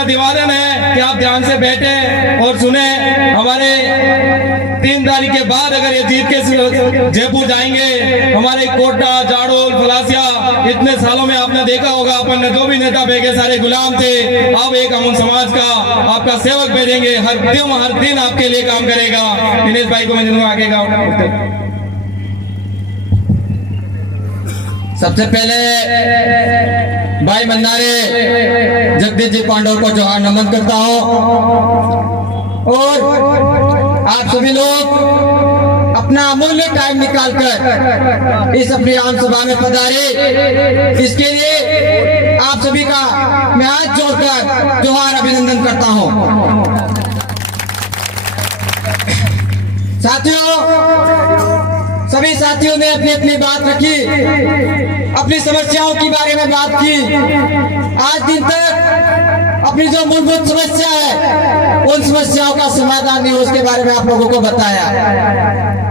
मेरा निवेदन है कि आप ध्यान से बैठे और सुने। हमारे 3 तारीख के बाद अगर ये जीत के जयपुर जाएंगे, हमारे कोटा, जाडोल, फलासिया, इतने सालों में आपने देखा होगा अपन जो भी नेता भेजे सारे गुलाम थे। अब एक अमन समाज का आपका सेवक भेजेंगे, हर दिन आपके लिए काम करेगा। दिनेश भाई को मैं जनूंगा आगे का। सबसे पहले भाई मंदारे जगदीश जी पांडव को जोहार नमन करता हूं और आप सभी लोग अपना अमूल्य टाइम निकालकर इस अपनी आम सभा में पधारे, इसके लिए आप सभी का मैं हाथ जोड़कर जोहार अभिनंदन करता हूं। साथियों, सभी साथियों ने अपनी अपनी बात रखी, अपनी समस्याओं के बारे में बात की। आज दिन तक अपनी जो मूलभूत समस्या है उन समस्याओं का समाधान नहीं, उसके बारे में आप लोगों को बताया।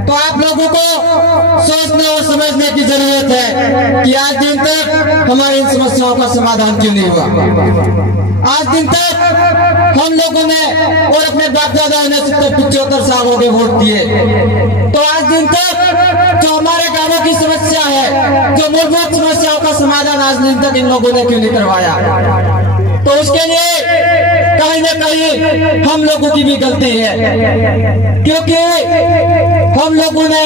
तो आप लोगों को सोचने और समझने की जरूरत है कि आज दिन तक हमारी इन समस्याओं का समाधान क्यों नहीं हुआ। आज दिन तक हम लोगों ने और अपने बाप दादाओं ने 70-75 साल हो गए वोट दिए, तो आज दिन तक जो हमारे गांवों की समस्या है, जो मूलभूत समस्याओं का समाधान आज दिन तक इन लोगों ने क्यों नहीं करवाया। तो उसके लिए कहीं न कहीं हम लोगों की भी गलती है, क्योंकि हम लोगों ने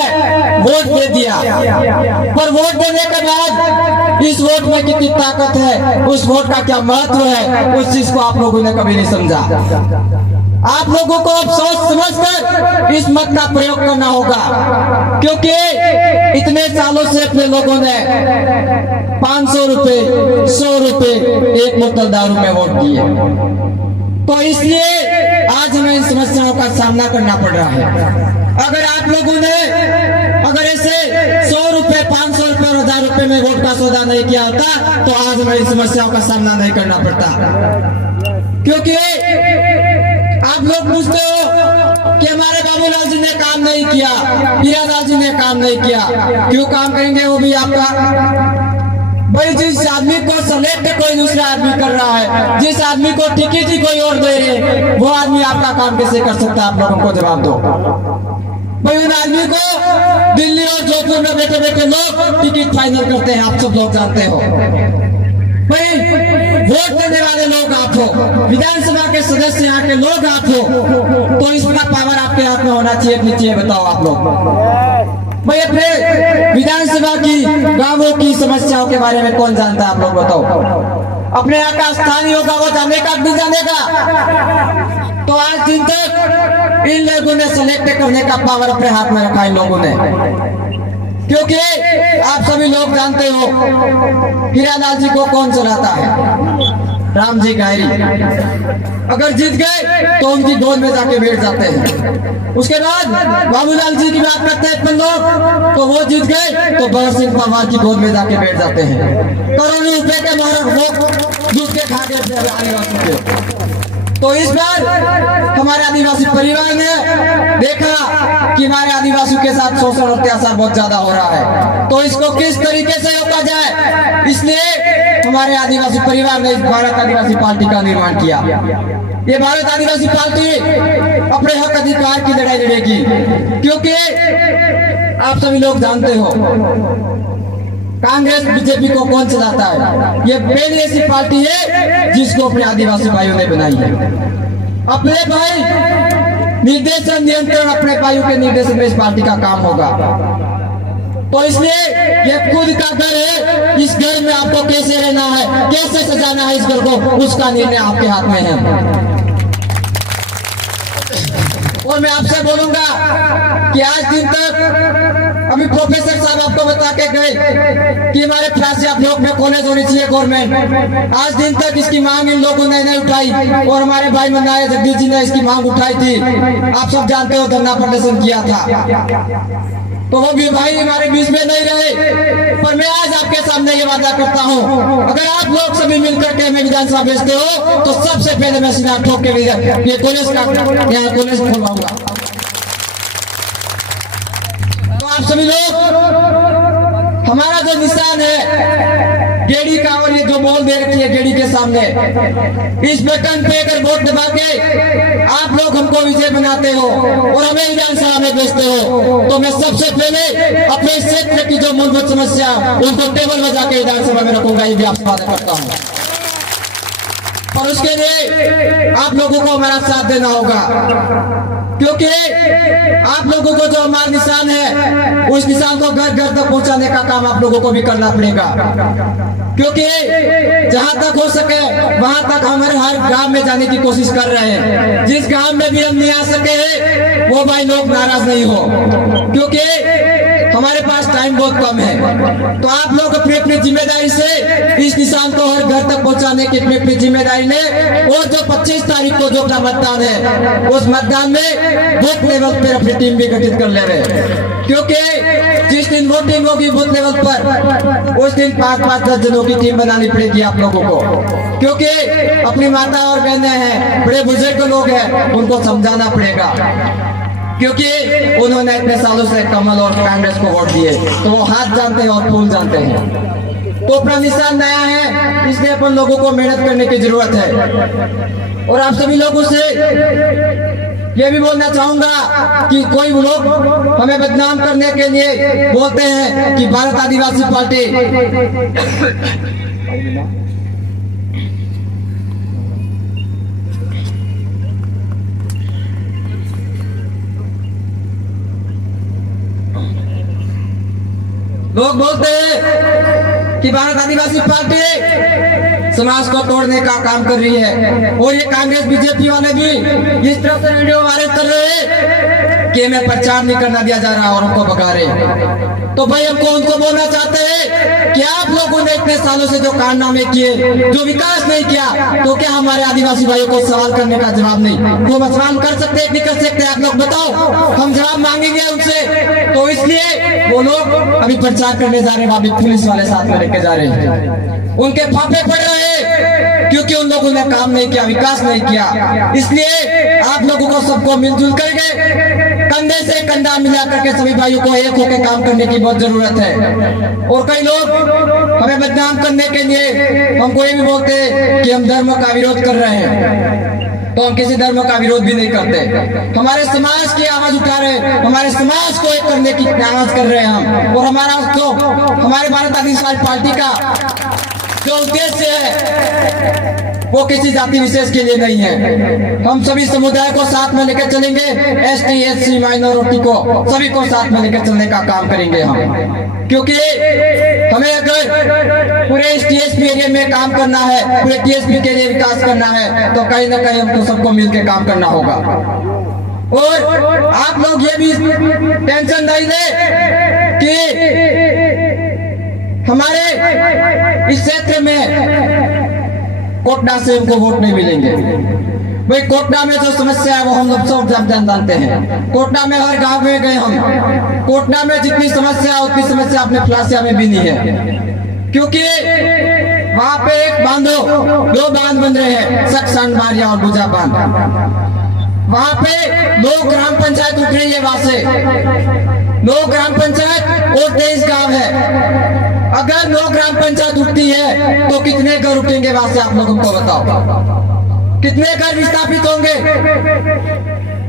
वोट दे दिया, पर वोट देने के बाद इस वोट में कितनी ताकत है, उस वोट का क्या महत्व है, उस चीज को आप लोगों ने कभी नहीं समझा। आप लोगों को अब सोच समझकर इस मत का प्रयोग करना होगा, क्योंकि इतने सालों से अपने लोगों ने 500 रुपए, 100 रुपए एक बोतल दारू में वोट दिए, तो इसलिए आज हमें इन समस्याओं का सामना करना पड़ रहा है। अगर आप लोगों ने अगर ऐसे 100 रुपए, 500 रुपए और 1000 रुपए में वोट का सौदा नहीं किया होता, तो आज हमें इन समस्याओं का सामना नहीं करना पड़ता। क्योंकि आप लोग पूछते हो कि हमारे बाबूलाल जी ने काम नहीं किया, हीरालाल जी ने काम नहीं किया, क्यों काम करेंगे वो भी आपका। भाई जिस आदमी को सेलेक्ट कोई दूसरा आदमी कर रहा है, जिस आदमी को टिकट ही कोई और दे रहे, वो आदमी आपका काम कैसे कर सकता है, आप लोगों को जवाब दो। भाई उन आदमी को दिल्ली और जोधपुर में बैठे बैठे लोग टिकट फाइनल करते हैं, आप सब लोग जानते हो। भाई वोट देने वाले लोग आप हो, विधानसभा के सदस्य यहाँ के लोग आप हो, तो इसका पावर आपके हाथ में होना चाहिए कि नहीं, बताओ आप लोग। भाई अपने विधानसभा की गांवों की समस्याओं के बारे में कौन जानता है, आप लोग बताओ। अपने यहाँ का स्थानीय होगा वो जानेगा भी जानेगा। तो आज दिन तक इन लोगों ने सेलेक्ट करने का पावर अपने हाथ में रखा इन लोगों ने, क्योंकि आप सभी लोग जानते हो हीरालाल जी को कौन चलाता है, राम जी गायरी। अगर जीत गए तो उनकी गोद में जाके बैठ जाते हैं। उसके बाद बाबूलाल जी की बात करते हैं अपन लोग, तो वो जीत गए तो भगत सिंह परमार की गोद में जाके बैठ जाते हैं। करोड़ों रुपए के लोग दूध के खा के आदिवासी के। तो इस बार हमारे आदिवासी परिवार ने देखा कि हमारे आदिवासियों के साथ शोषण अत्याचार बहुत ज्यादा हो रहा है, तो इसको किस तरीके से रोका जाए, इसलिए हमारे आदिवासी परिवार ने भारत आदिवासी पार्टी का निर्माण किया। ये भारत आदिवासी पार्टी अपने हक अधिकार की लड़ाई लड़ेगी, क्योंकि आप सभी लोग जानते हो कांग्रेस बीजेपी को कौन चलाता है। ये पहली ऐसी पार्टी है जिसको अपने आदिवासी भाइयों ने बनाई है। अपने भाई निर्देशन नियंत्रण अपने भाइयों के निर्देशन में इस पार्टी का काम होगा। तो इसलिए ये खुद का घर है, इस घर में आपको कैसे रहना है, कैसे सजाना है इस घर को, उसका निर्णय आपके हाथ में है। और मैं आपसे बोलूंगा कि आज दिन तक अभी प्रोफेसर साहब आपको बता के गए कि हमारे फलासिया ब्लॉक में कॉलेज होनी चाहिए गवर्नमेंट। आज दिन तक इसकी मांग इन लोगों ने नहीं उठाई, और हमारे भाई मंदारे जगदीश जी ने इसकी मांग उठाई थी। आप सब जानते हो, धरना प्रदर्शन किया था, तो वो भी भाई हमारे बीच में नहीं रहे। पर मैं आज आपके सामने ये वादा करता हूँ, अगर आप लोग सभी मिलकर के हमें विधानसभा भेजते हो तो सबसे पहले मैं सीधा ठोक के ये कॉलेज का यहाँ कॉलेज खोलवाऊंगा। तो आप सभी लोग, हमारा जो निशान है गेड़ी का, और ये जो बॉल दे रखी है गेड़ी के सामने, इस बटन पे अगर वोट दबा के आप लोग हमको विजय बनाते हो और हमें विधानसभा में भेजते हो, तो मैं सबसे पहले अपने क्षेत्र की जो मूलभूत समस्या उनको टेबल बजा के विधानसभा में रखूंगा, ये भी आपसे वादा करता हूँ। और उसके लिए आप लोगों को हमारा साथ देना होगा, क्योंकि आप लोगों को जो हमारा निशान है उस निशान को घर घर तक पहुंचाने का काम आप लोगों को भी करना पड़ेगा, क्योंकि जहां तक हो सके वहां तक हमारे हर गांव में जाने की कोशिश कर रहे हैं। जिस गांव में भी हम नहीं आ सके हैं वो भाई लोग नाराज नहीं हो, क्योंकि हमारे पास टाइम बहुत कम है। तो आप लोग अपनी अपनी जिम्मेदारी से इस निशान को हर घर तक पहुंचाने की अपनी अपनी जिम्मेदारी ले, और जो 25 तारीख को जो अपना मतदान है उस मतदान में बूथ लेवल पर अपनी टीम भी गठित कर ले रहे, क्योंकि जिस दिन वोटिंग होगी बूथ लेवल पर उस दिन 5-5-10 जनों की टीम बनानी पड़ेगी आप लोगों को, क्योंकि अपनी माता और बहनें हैं, बड़े बुजुर्ग लोग हैं, उनको समझाना पड़ेगा, क्योंकि उन्होंने इतने सालों से कमल और कांग्रेस को वोट दिए, तो वो हाथ जानते हैं और फूल जानते हैं। तो अपना निशान नया है, इसलिए अपन लोगों को मेहनत करने की जरूरत है। और आप सभी लोगों से ये भी बोलना चाहूंगा कि कोई लोग हमें बदनाम करने के लिए बोलते हैं कि भारत आदिवासी पार्टी लोग बोलते हैं कि भारत आदिवासी पार्टी समाज को तोड़ने का काम कर रही है, और ये कांग्रेस बीजेपी वाले भी इस तरह से वीडियो वायरल कर रहे हैं कि हमें प्रचार नहीं करना दिया जा रहा और उनको भगा रहे। तो भाई हमको उनको बोलना चाहते हैं कि आप लोगों ने इतने सालों से जो कारनामे किए, जो विकास नहीं किया, तो क्या हमारे आदिवासी भाइयों को सवाल करने का जवाब नहीं? वो सवाल कर सकते नहीं कर सकते, आप लोग बताओ, हम जवाब मांगेंगे उनसे। तो इसलिए वो लोग अभी प्रचार करने जा रहे हैं, अभी पुलिस वाले साथ में लेके जा रहे हैं, उनके फाफे पड़ रहे हैं, क्योंकि उन लोगों ने काम नहीं किया, विकास नहीं किया। इसलिए आप लोगों को सबको मिलजुल करके कंधे से कंधा मिला करके सभी भाइयों को एक होकर काम करने की बहुत जरूरत है। और कई लोग हमें बदनाम करने के लिए हमको ये भी बोलते हैं कि हम धर्म का विरोध कर रहे हैं, तो हम किसी धर्म का विरोध भी नहीं करते। हमारे समाज की आवाज उठा रहे, हमारे समाज को एक करने की आवाज कर रहे हैं हम। और हमारा जो हमारे भारत आदिवासी पार्टी का जो उद्देश्य है वो किसी जाति विशेष के लिए नहीं है। हम सभी समुदाय को साथ में लेकर चलेंगे, एसटी एससी माइनॉरिटी को सभी को साथ में लेकर चलने का काम करेंगे हम, क्योंकि हमें अगर पूरे टीएसपी एरिया में काम करना है, पूरे टीएसपी के लिए विकास करना है, तो कहीं ना कहीं हमको सबको मिलकर काम करना होगा। और आप लोग ये भी टेंशन नहीं ले कि हमारे इस क्षेत्र में कोटडा से हमको वोट नहीं मिलेंगे। भाई कोटडा में जो समस्या है वो हम लोग सब जानते हैं। कोटडा में हर गांव में गए हम, कोटडा में जितनी समस्या उतनी समस्या अपने फ्लासिया में भी नहीं है, क्योंकि वहां पे एक बांधो दो बांध बन रहे हैं, सक्सान बारिया और बुझा बांध। वहां पे 2 ग्राम पंचायत उठ रही है, वहां से 2 ग्राम पंचायत और 23 गांव है। अगर 9 ग्राम पंचायत उठती है तो कितने घर उठेंगे वहां से, आप लोगों को बताओ, कितने घर विस्थापित होंगे?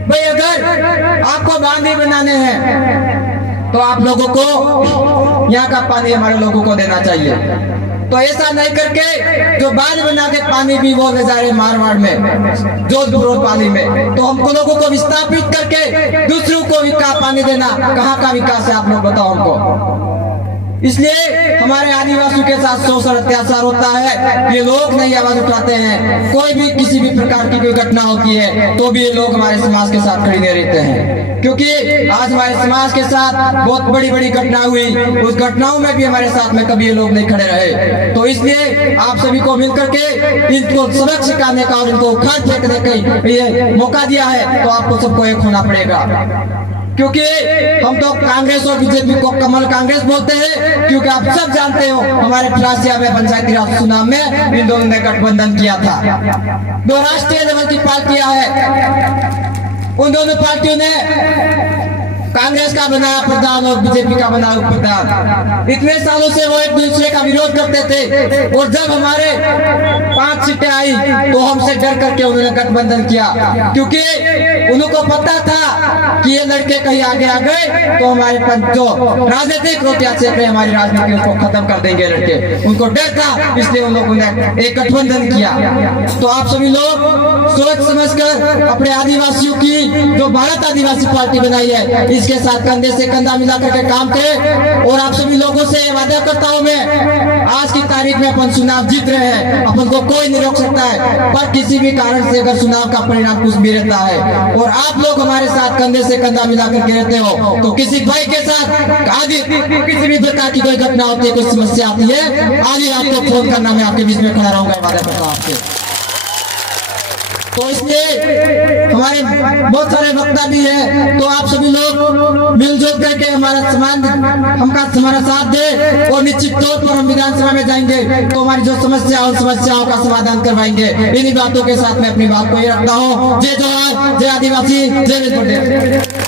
भाई अगर आपको बांध ही बनाने हैं तो आप लोगों को यहाँ का पानी हमारे लोगों को देना चाहिए। तो ऐसा नहीं करके जो बांध बना के पानी भी वो ले जा रहे मारवाड़ में, जोधपुर पानी में, तो हमको लोगों को विस्थापित करके दूसरों को पानी देना कहाँ का विकास है? आप लोग बताओ हमको। इसलिए हमारे आदिवासियों के साथ शोषण अत्याचार होता है, ये लोग नहीं आवाज उठाते हैं। कोई भी किसी भी प्रकार की कोई घटना होती है तो भी ये लोग हमारे समाज के साथ खड़े नहीं रहते हैं, क्योंकि आज हमारे समाज के साथ बहुत बड़ी बड़ी घटना हुई, उस घटनाओं में भी हमारे साथ में कभी ये लोग नहीं खड़े रहे। तो इसलिए आप सभी को मिलकर के इनको सबक सिखाने का और इनको उखाड़ फेंकने का ये मौका दिया है, तो आपको सबको एक होना पड़ेगा। क्योंकि हम तो कांग्रेस और बीजेपी को कमल कांग्रेस बोलते हैं, क्योंकि आप सब जानते हो हमारे फ्लासिया में पंचायती राज चुनाव में इन दोनों ने गठबंधन किया था। 2 राष्ट्रीय लेवल की पार्टियां हैं, उन दोनों पार्टियों ने कांग्रेस का बना प्रधान और बीजेपी का बना प्रधान। इतने सालों से वो एक दूसरे का विरोध करते थे और जब हमारे 5 सीटें आई तो हमसे डर करके उन्होंने गठबंधन किया, क्योंकि उनको पता था कि ये लड़के कहीं आगे आ गए तो हमारे जो राजनीतिक रोटियां सेक रहे हमारी राजनीति को खत्म कर देंगे लड़के। उनको डर था, इसलिए उन लोगों ने एक गठबंधन किया। तो आप सभी लोग सोच समझकर अपने आदिवासियों की जो भारत आदिवासी पार्टी बनाई है इसके साथ कंधे से कंधा मिलाकर के काम करें। और आप सभी लोगों से वादा करता हूं मैं, आज की तारीख में अपन चुनाव जीत रहे हैं, अपन को कोई नहीं रोक सकता है, पर किसी भी कारण से अगर चुनाव का परिणाम कुछ भी रहता है और आप लोग हमारे साथ कंधे से कंधा मिलाकर के रहते हो तो किसी भाई के साथ आदि किसी भी प्रकार की कोई घटना होती है, कोई समस्या आती है, आदि आपको फोन करना, मैं आपके बीच में खड़ा रहूंगा, वादा करता हूं आपसे। तो इसलिए हमारे बहुत सारे वक्ता भी है, तो आप सभी लोग मिलजुल करके हमारा साथ दे और निश्चित तौर पर हम विधानसभा में जाएंगे तो हमारी जो समस्याओं का समाधान करवाएंगे। इन्हीं बातों के साथ मैं अपनी बात को ये रखता हूँ। जय जवाहर, जय आदिवासी, जय पटेल।